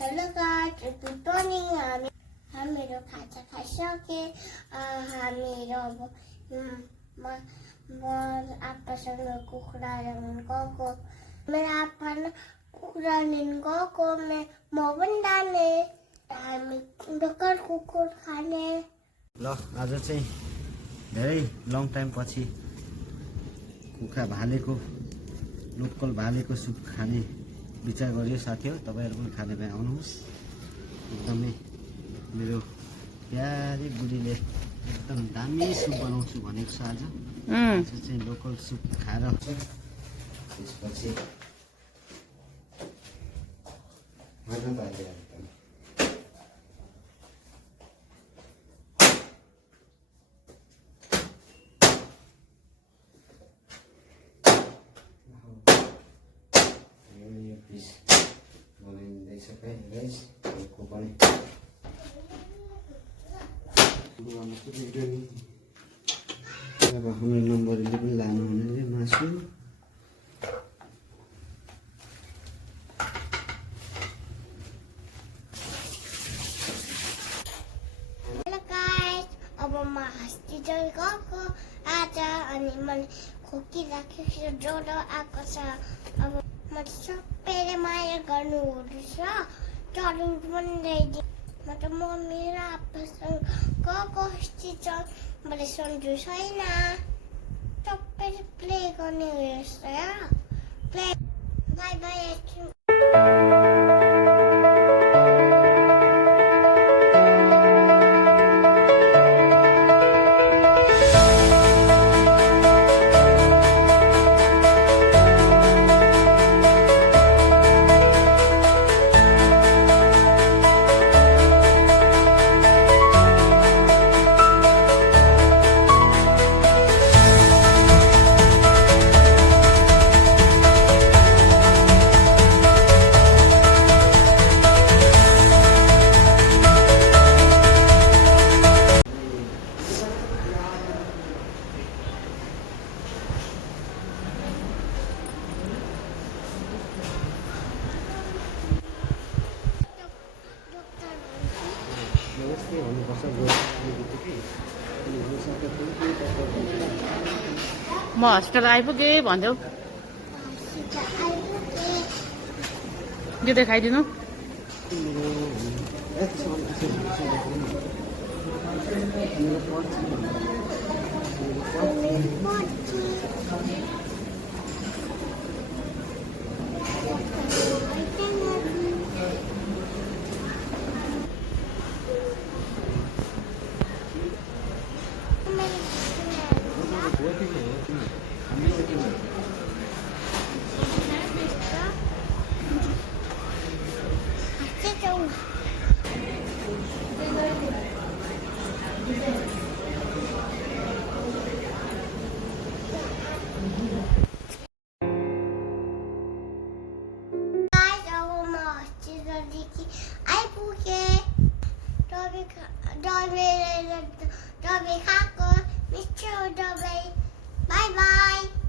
Hello guys, good morning. हामीहरू खाजा खाइसके हामीहरू अब म आप्पासँग कुखुरा लिन गएको मेरो आप्पा कुखुरा लिन गएको म पनि जाने हामी भर्खर कुकुर खाने ल आज चाहिँ धेरै लङ टाइम पछि कुखुरा भालेको लोकल भालेको सुप खाने विचार गरियो साथीहरु तपाईहरु पनि खाने भए आउनुहोस् एकदमै मेरो प्यारी बुढीले एकदम दामी सुप बनाउँछु भनेको छ आज चाहिँ लोकल सुप खाएर त्यसपछि मजा पाइन्छ guys, ko pa rin. Buwan ko video ni. Kaya ba kung may number hindi ko lano na masuk. Hello guys, अब म हस्पिटल गएको आज अनि मैले खोकी राखेको ज्वरो आएको छ अब म सबैले माया गर्नुहुँदैछ चढ्नु पनि ल्याइदियो म त मम्मी र आप्पासँग गएको हस्पिटल मैले सन्जु छैन सबैले प्ले गर्ने रहेछ प्ले बाई बाई म हस्पिटल आइपुगे भन्देऊ त्यो देखाइदिनु Bye bye.